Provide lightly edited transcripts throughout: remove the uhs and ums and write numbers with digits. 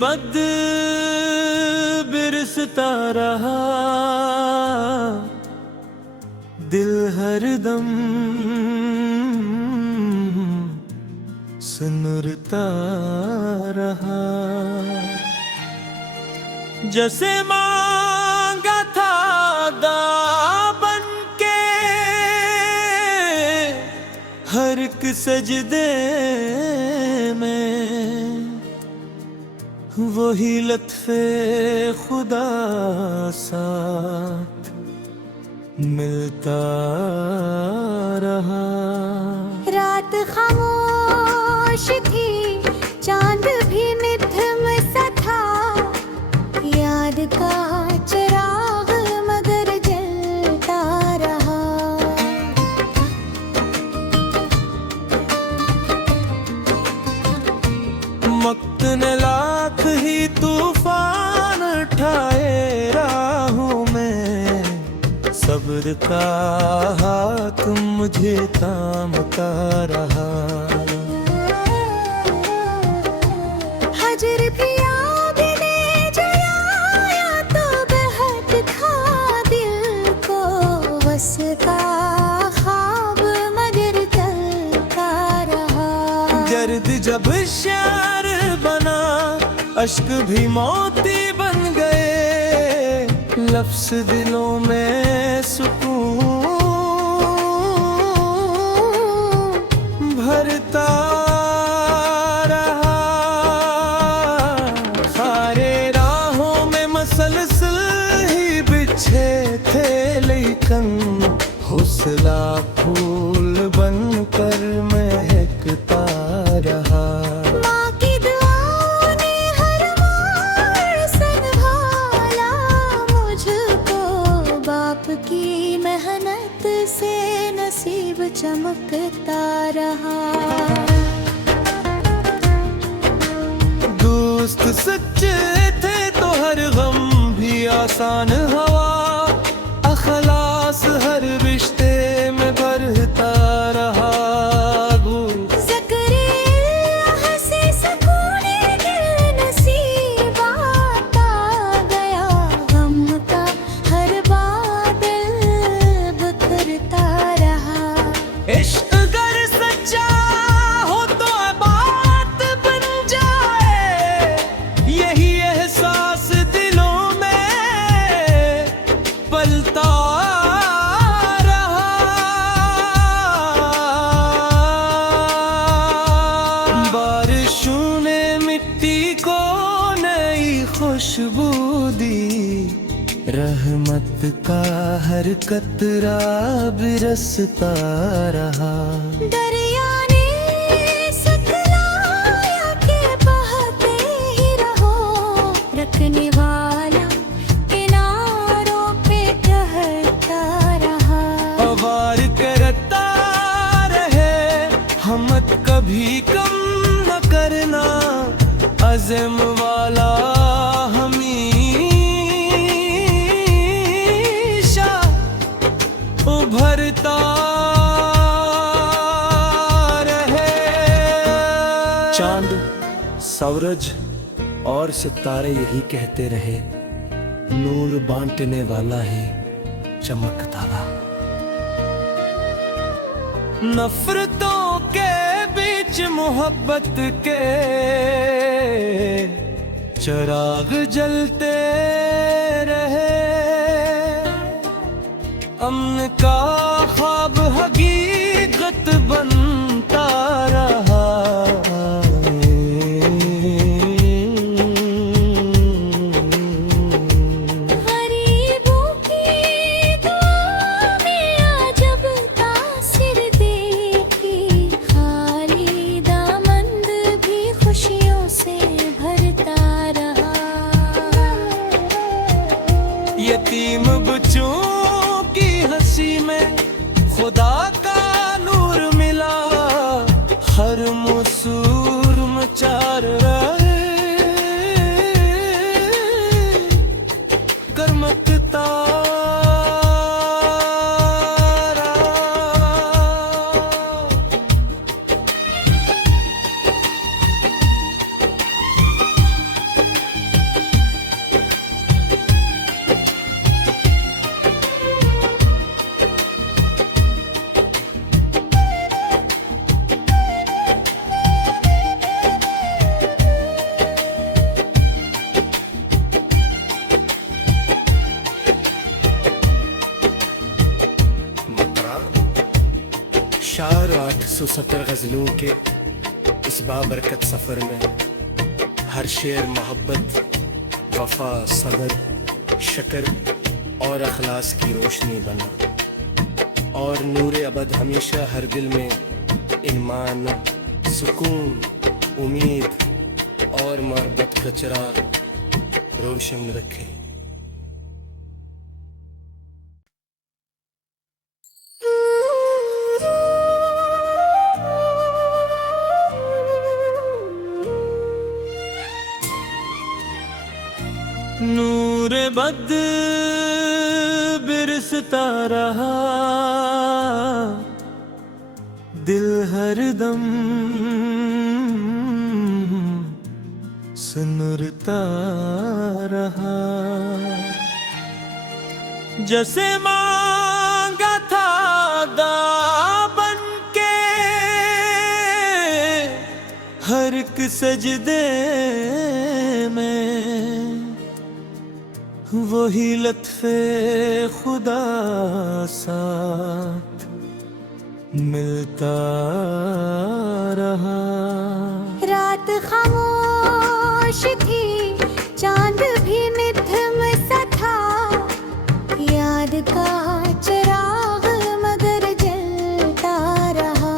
बद बिरसता रहा, दिल हरदम सुनता रहा। जैसे मांगा था दामन के हर एक सजदे में, वही लत्फे खुदा साथ मिलता रहा। रात खामोश थी, चांद भी निधम सा था, याद का चिराग मगर जलता रहा। वक्त ने लाख ही तूफान उठाए राहों में, सब्र का हाथ मुझे थामता रहा। हजर भी याद ने जलाया तो बहक था दिल को, बस का ख्वाब मगर चलता रहा। दर्द जब शार बना, अश्क भी मोती बन गए, लफ्ज़ दिलों में सुकून भरता रहा। सारे राहों में मसलसल ही बिछे थे, लेकिन हौसला फूल बनकर महकता रहा। माँ की दुआओं ने हर मोड़ संभाला मुझको, बाप की मेहनत से नसीब चमकता रहा। दोस्त सच्चे थे तो हर गम भी आसान हवा, अखलास हर रिश्ते में बढ़ता रहा। इश्क अगर सच्चा हो तो बात बन जाए, यही एहसास दिलों में पलता रहा। बारिशों ने मिट्टी को नई खुशबू दी, रहमत का हर कतरा बिरसता रहा। दरिया ने सिखलाया कि बहते ही रहो, रखने वाला किनारों पे कहता रहा। वार करता रहे, हिम्मत कभी कम न करना, अज़म वाला उभरता रहे। चांद, सूरज और सितारे यही कहते रहे, नूर बांटने वाला ही चमकता रहा। नफरतों के बीच मोहब्बत के चिराग जलते रहे, अमन का ख्वाब हकीकत बनता रहा। गरीबों की दुआ में जब तासिर देखी, खाली दामन भी खुशियों से भरता रहा। यतीम बच्चों की हंसी में खुदा का नूर मिला, हर मसूर मचार रहे, करमकता रहा। 4870 गज़लों के इस बाबरकत सफ़र में हर शेर मोहब्बत, वफा, सब्र, शक्र और अखलास की रोशनी बना, और नूर अबद हमेशा हर दिल में ईमान, सुकून, उम्मीद और मोहब्बत का चिराग रोशन रखे। नूर बद बिरसता रहा, दिल हरदम सुनरता रहा। जैसे मांगा था दामन के हर एक सजदे में, वही लत्फे खुदा साथ मिलता रहा। रात खामोश थी, चांद भी निधम सा था, याद का चिराग मगर जलता रहा।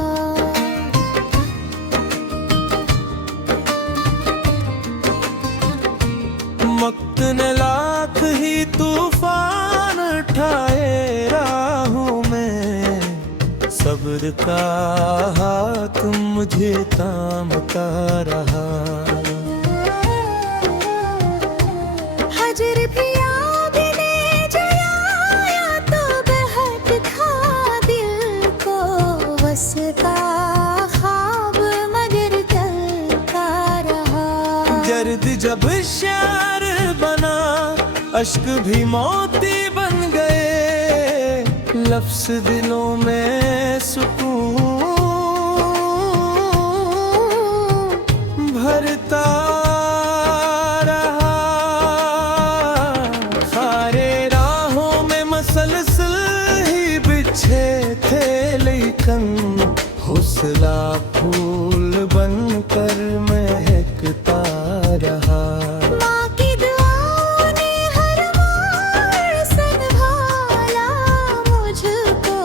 वक्त ने लाख ही तूफान उठाए राहों में, सब्र का हाथ मुझे थामता रहा। हजर भी याद ने जलाया तो बहक था दिल को, बस का ख्वाब मगर चलता रहा। दर्द जब शार बना, अश्क भी मोती बन गए, लफ्ज़ दिलों में सुकून भरता रहा। सारे राहों में मसलसल ही बिछे थे, लेकिन हौसला फूल बनकर महकता रहा। माँ की दुआओं ने हर मोड़ संभाला मुझको,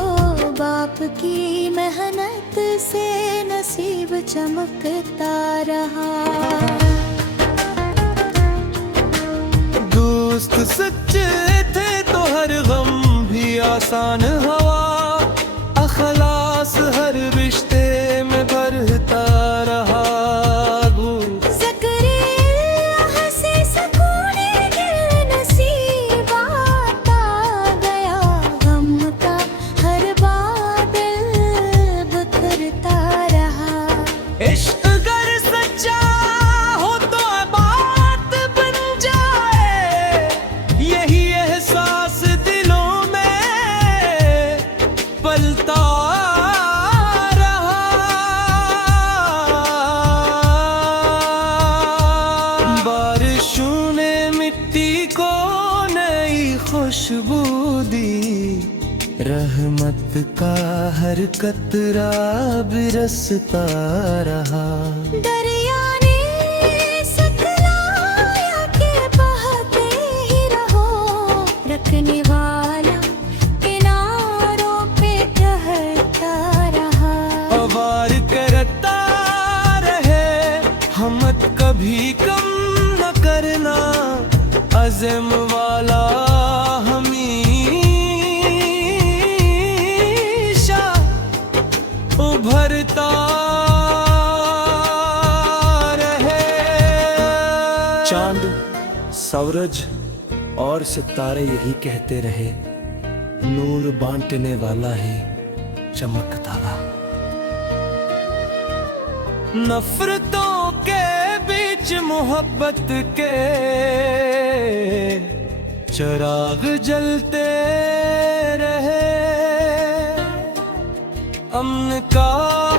बाप की मेहनत से नसीब चमकता रहा। दोस्त सच्चे थे तो हर गम भी आसान हवा, अखलास हर रिश्ते में बढ़ता रहा। इश्क अगर सच्चा हो तो बात बन जाए, यही एहसास दिलों में पलता रहा। बारिशों ने मिट्टी को नई खुशबू दी, रहमत का हर कतरा बिरसता रहा। दरिया ने सिखलाया कि बहते ही रहो, रखने वाला किनारों पे कहता रहा। वार करता रहे, हिम्मत कभी कम न करना, अज़म वाला उभरता रहे। चांद, सूरज और सितारे यही कहते रहे, नूर बांटने वाला है चमकता। नफरतों के बीच मोहब्बत के चिराग जलते रहे, अमन का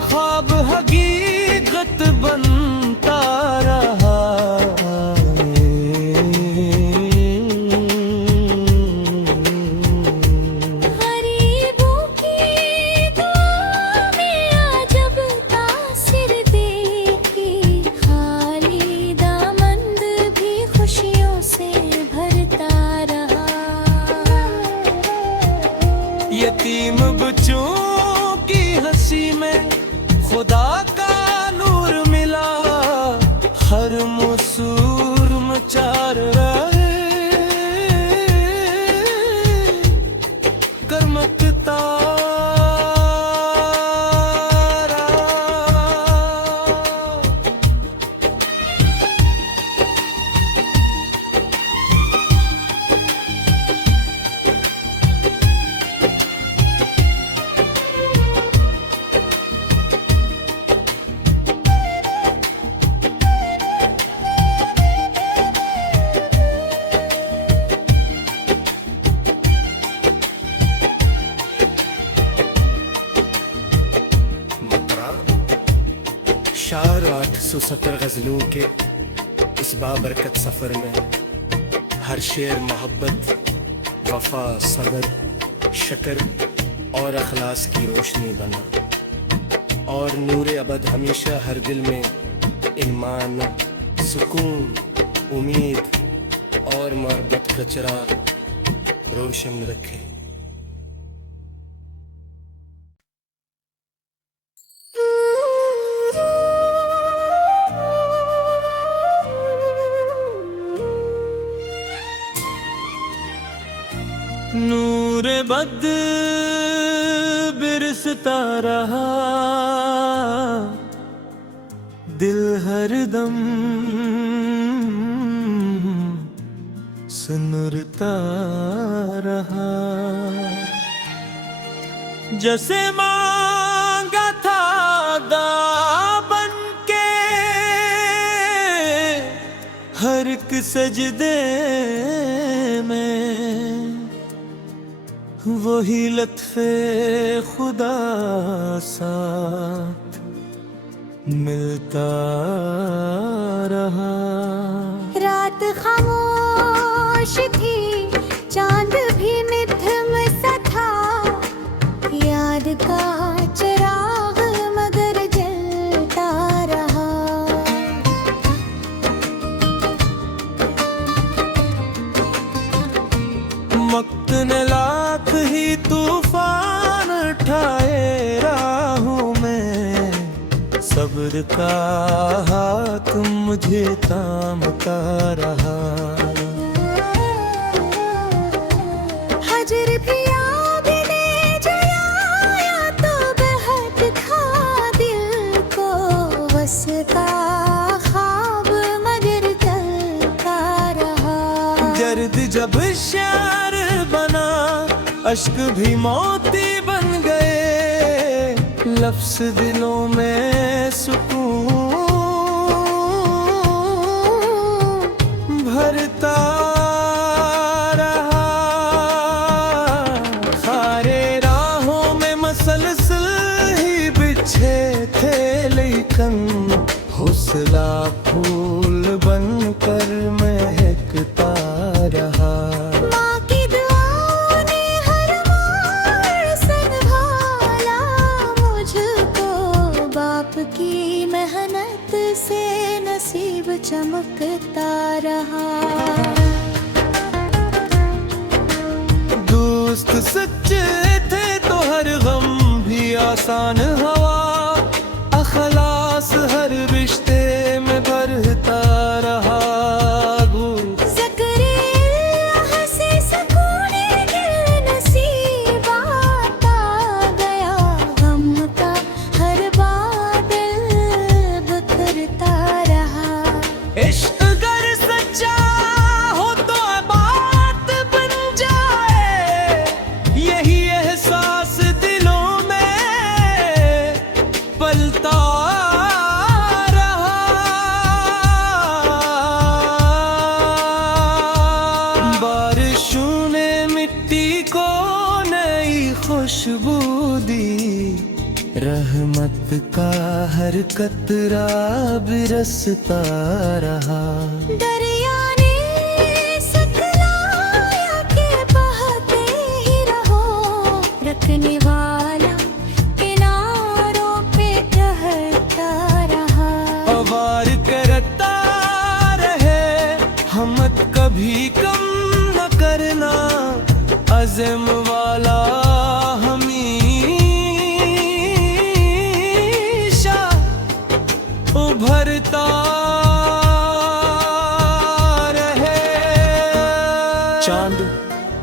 ख्वाब हकीकत बनता रहा। गरीबों की दुआ में 170 गज़लों के इस बाबरकत सफ़र में हर शेर मोहब्बत, वफा, सब्र, शकर और अखलास की रोशनी बना, और नूर अबद हमेशा हर दिल में ईमान, सुकून, उम्मीद और मोहब्बत का चिराग रोशन रखे। नूर बद बिरसता रहा, दिल हरदम सुनरता रहा। जैसे मांगा था दामन के हर एक सजदे में, वही लत्फे खुदा साथ मिलता रहा। रात खामोश थी, चांद भी निधम सा था, याद का चिराग मगर जलता रहा। वक्त ने लाख ही तूफान उठाए राहों में, सब्र का हाथ मुझे थामता रहा। हजर भी याद ने जलाया तो बहक था दिल को, बस का ख्वाब मगर चलता रहा। दर्द जब शेर बना, अश्क भी मोती बन गए, लफ्ज़ दिलों में सुकून भरता रहा। सारे राहों में मसलसल ही बिछे थे, लेकिन हौसला फूल बनकर महकता रहा। माँ की दुआ ने हर मोड़ संभाला मुझको, बाप की मेहनत से नसीब चमकता रहा। दोस्त सच्चे थे तो हर गम भी आसान हवा, अखलास हर रिश्ते में बढ़ता रहा। इश्क अगर सच्चा हो तो बात बन जाए, यही एहसास दिलों में पलता रहा। बारिशों ने मिट्टी को नई खुशबू दी, रहमत का हर कतरा बिरसता रहा। दरिया ने सिखलाया कि बहते ही रहो, रखने वाला किनारों पे कहता रहा। वार करता रहे, हिम्मत कभी कम न करना, अज़म वाला उभरता रहे। चांद,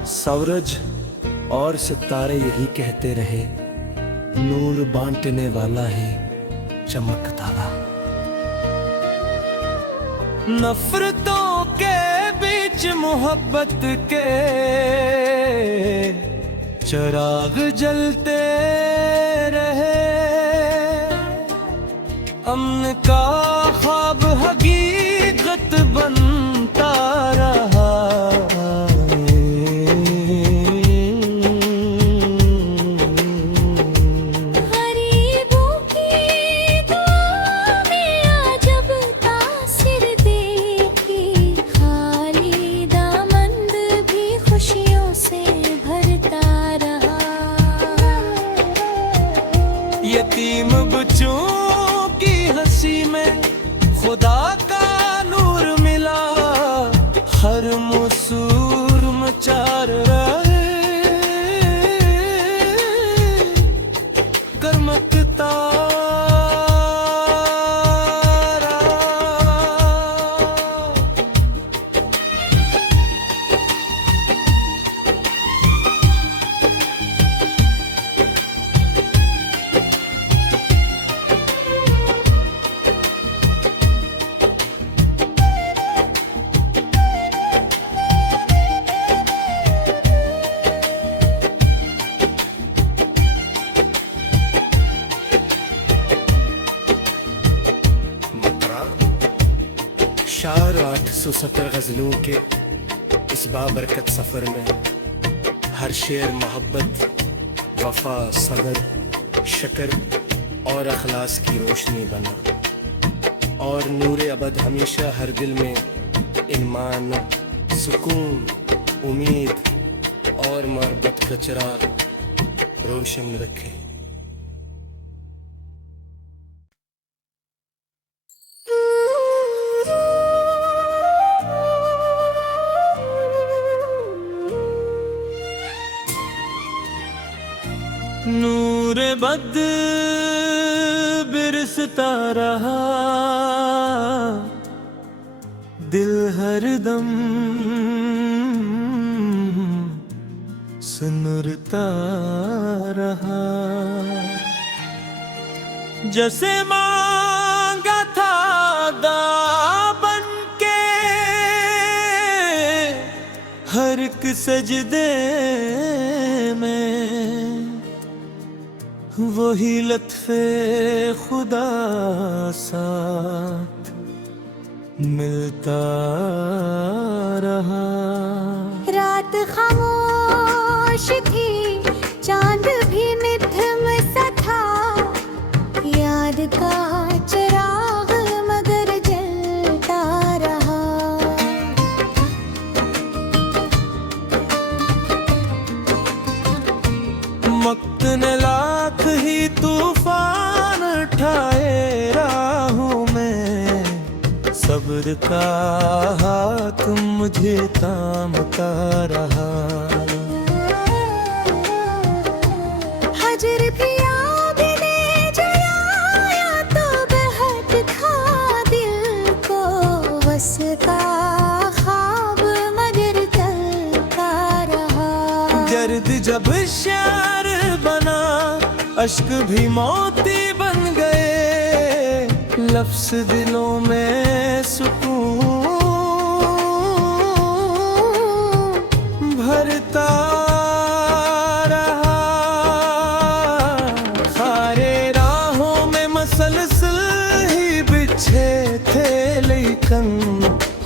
सूरज और सितारे यही कहते रहे, नूर बांटने वाला है चमकता रहा। नफरतों के बीच मोहब्बत के चिराग जलते रहे, अमन का ख्वाब हकीकत बनता रहा। गरीबों की दुआ में आज यतीम बच्चों की हंसी में खुदा का नूर मिला, हर मसूर मचार रहे करमकता शार 870 गज़लों के इस बाबरकत सफ़र में हर शेर मोहब्बत, वफा, सबर, शकर और अखलास की रोशनी बना, और नूर अबद हमेशा हर दिल में ईमान, सुकून, उम्मीद और मोहब्बत का चिराग रोशन रखे। नूर बद बिरसता रहा, दिल हरदम सुनरता रहा। जैसे मांगा था दामन के हर एक सजदे में, वही लत्फे खुदा साथ मिलता रहा। रात खामोश थी, चांद भी मिधम सा था, याद का चिराग मगर जलता रहा। वक्त ने लाख ही तूफान उठाए राहों में, सब्र का हाथ मुझे थामता रहा। हजर भी याद ने जलाया तो बहक था दिल को, बस का ख्वाब मगर चलता रहा। दर्द जब शार बना, अश्क भी मोती बन गए, लफ्ज़ दिलों में सुकून भरता रहा। सारे राहों में मसलसल ही बिछे थे, लेकिन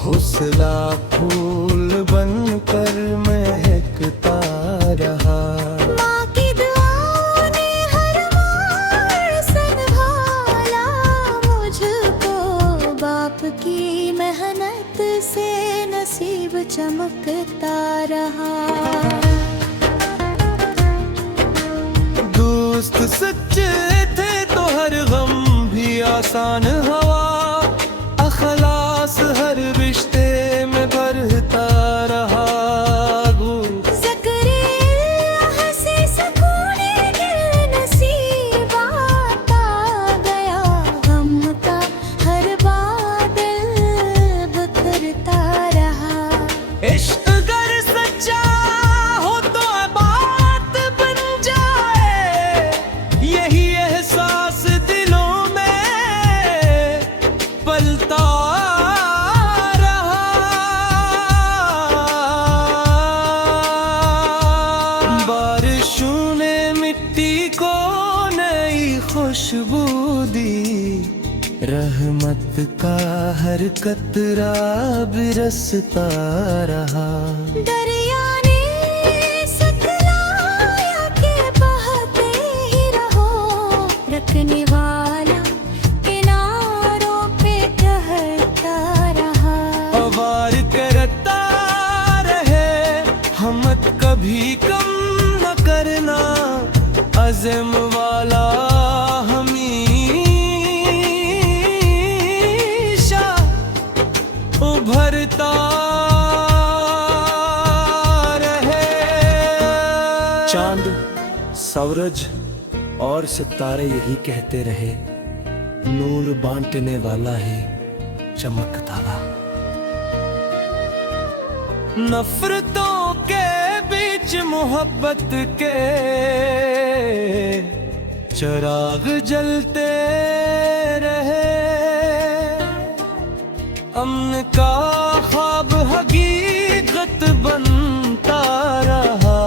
हौसला फूल बनकर महकता रहा। माँ की दुआ ने हर मोड़ संभाला मुझको, बाप की मेहनत से नसीब चमकता रहा। दोस्त सच्चे थे तो हर गम भी आसान हवा, अखलास हर रिश्ते में बढ़ता रहा। इश्क अगर सच्चा हो तो बात बन जाए, यही एहसास दिलों में पलता रहा। बारिशों ने मिट्टी को नई खुशबू दी, रहमत का हर कतरा बिरसता रहा। दरिया ने सिखलाया कि बहते ही रहो, रखने वाला किनारों पे कहता रहा। अवार करता रहे, हिम्मत कभी कम न करना, अज़म वाला हम चांद, सूरज और सितारे यही कहते रहे, नूर बांटने वाला है चमकदारा। नफरतों के बीच मोहब्बत के चिराग जलते रहे, अमन का ख्वाब हकीकत बनता रहा।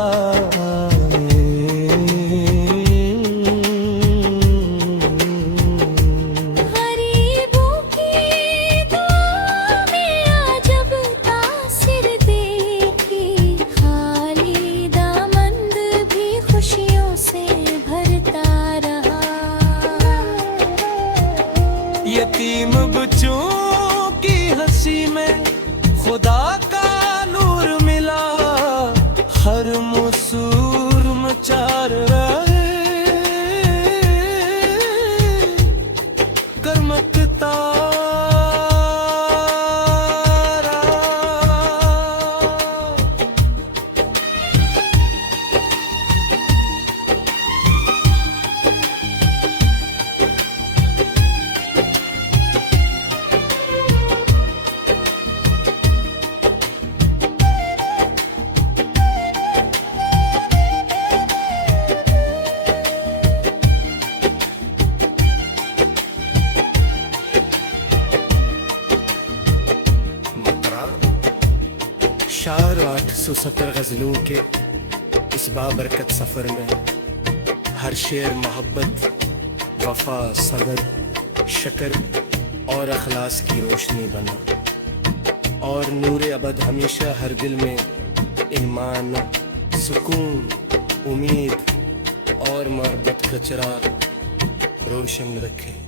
गरीबों की दुआ में अजब तासिर देखी, खाली दामन भी खुशियों से भरता रहा। यतीम बच्चों की हंसी में खुदा का नूर मिला, हर मसूर मचार रहे, गरमकता शार 870 गज़लों के इस बाबरकत सफ़र में हर शेर मोहब्बत, वफा, सबर, शकर और अखलास की रोशनी बना, और नूर अबद हमेशा हर दिल में ईमान, सुकून, उम्मीद और मोहब्बत का चिराग रोशन रखे।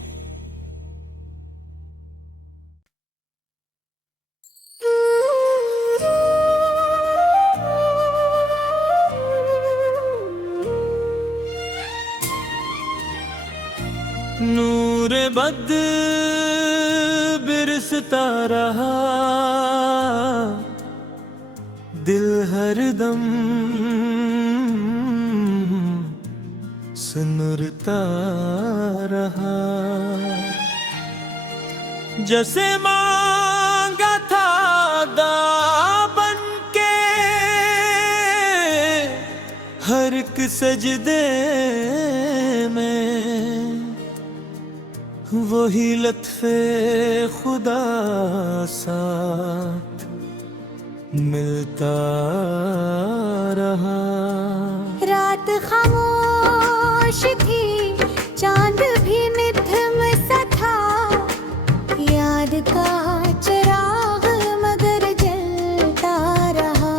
नूर बद बिरसता रहा, दिल हरदम सुनरता रहा। जैसे मांगा था दामन के हर एक सजदे में, वही लत्फे खुदा साथ मिलता रहा। रात खामोश थी, चांद भी निधम सा था, याद का चिराग मगर जलता रहा।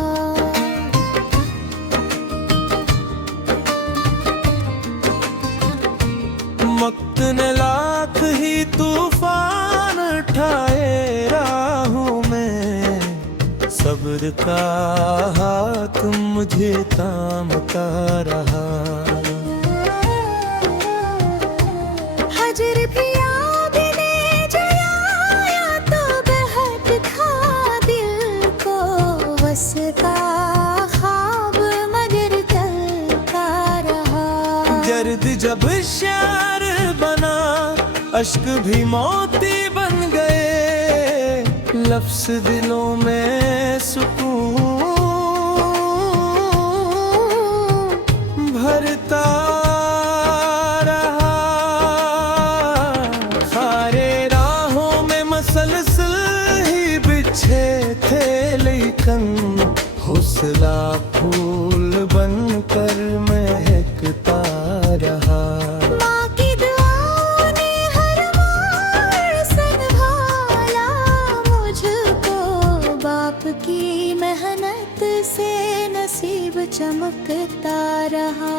वक्त ने लाख ही तूफान उठाए राहों में, सब्र का हाथ मुझे थामता रहा। हजर भी याद ने जलाया तो बहक था दिल को, बस का ख्वाब मगर चलता रहा। दर्द जब शार बना, अश्क भी मोती बन गए, लफ्ज़ दिलों में सुकून भरता रहा। सारे राहों में मसलसल ही बिछे थे, लेकिन हौसला फूल बनकर महकता रहा। माँ की दुआ ने हर मोड़ संभाला मुझको, बाप की मेहनत से नसीब चमकता रहा।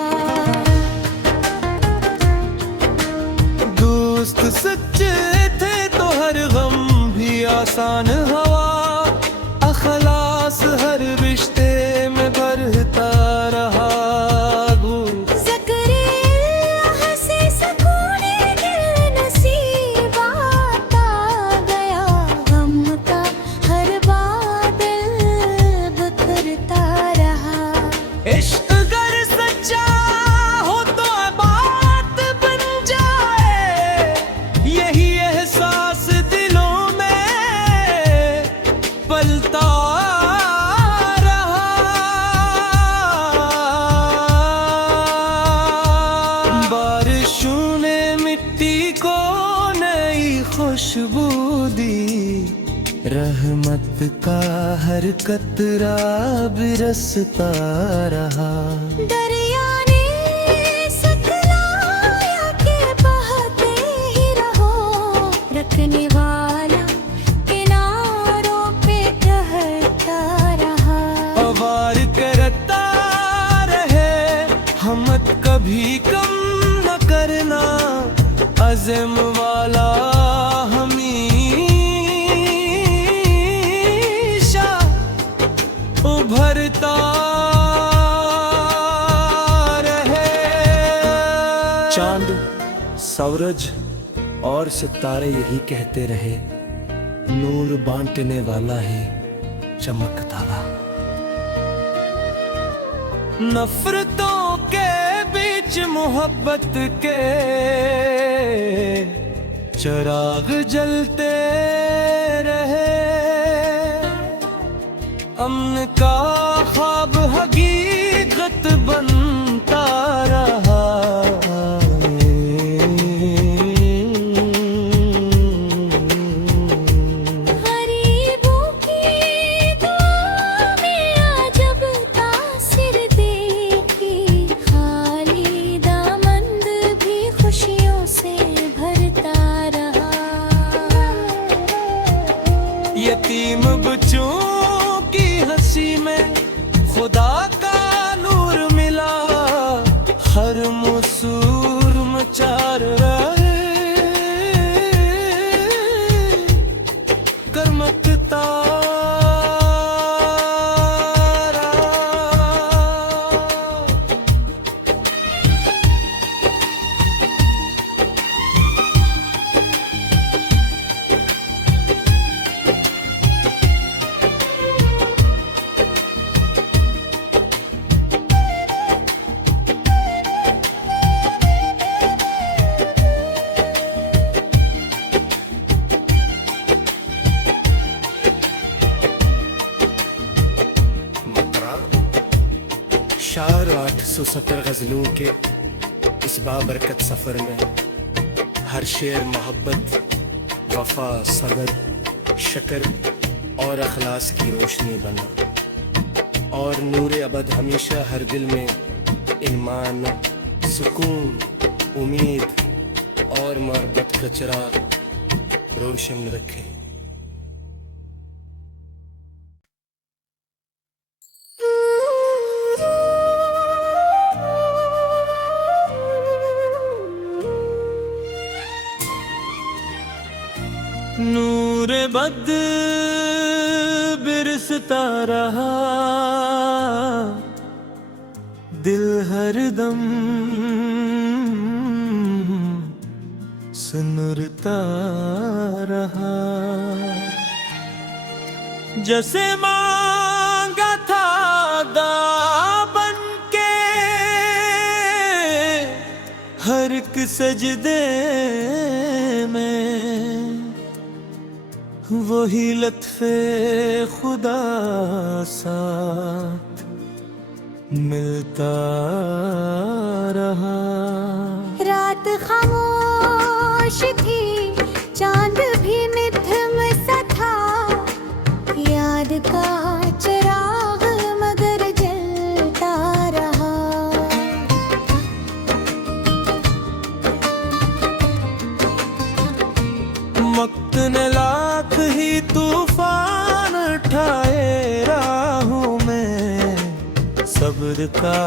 दोस्त सच्चे थे तो हर गम भी आसान हवा, अखलास हर रिश्ते में बढ़ता रहा। इश्क गर सच रहमत का हर कतरा बिरसता रहा। दरिया ने सतलाया के बहते ही रहो, रखने वाला किनारों पे ठहरता रहा। अवार करता रहे हमत कभी कम न करना, अज़म वाला उभरता रहे। चांद, सूरज और सितारे यही कहते रहे, नूर बांटने वाला है चमकता। नफरतों के बीच मोहब्बत के चिराग जलते रहे। अमन का ख्वाब हकीकत बनता रहा। गरीबों की दुआ में जब तासिर देखी, खाली दामंद भी खुशियों से भरता रहा। यतीम बच्चों की हंसी में खुदा का नूर मिला, हर मसूर मचार रहे करमकता रहा। शार 870 गज़लों के इस बाबरकत सफ़र में हर शेर मोहब्बत, वफा, सब्र, शकर और अखलास की रोशनी बना, और नूर अबद हमेशा हर दिल में ईमान, सुकून, उम्मीद और मोहब्बत का चिराग रोशन रखे। नूर बद बिरसता रहा, दिल हरदम सुनरता रहा। जैसे मांगा था दामन के हर एक सजदे में, वही लत्फे खुदा साथ मिलता रहा। रात खामोश थी, चांद भी मिथम सा था, याद का चिराग मगर जलता रहा। वक्त ने लाख ही तूफान उठाए राहों में, सब्र का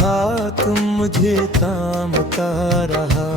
हाथ मुझे थामता रहा।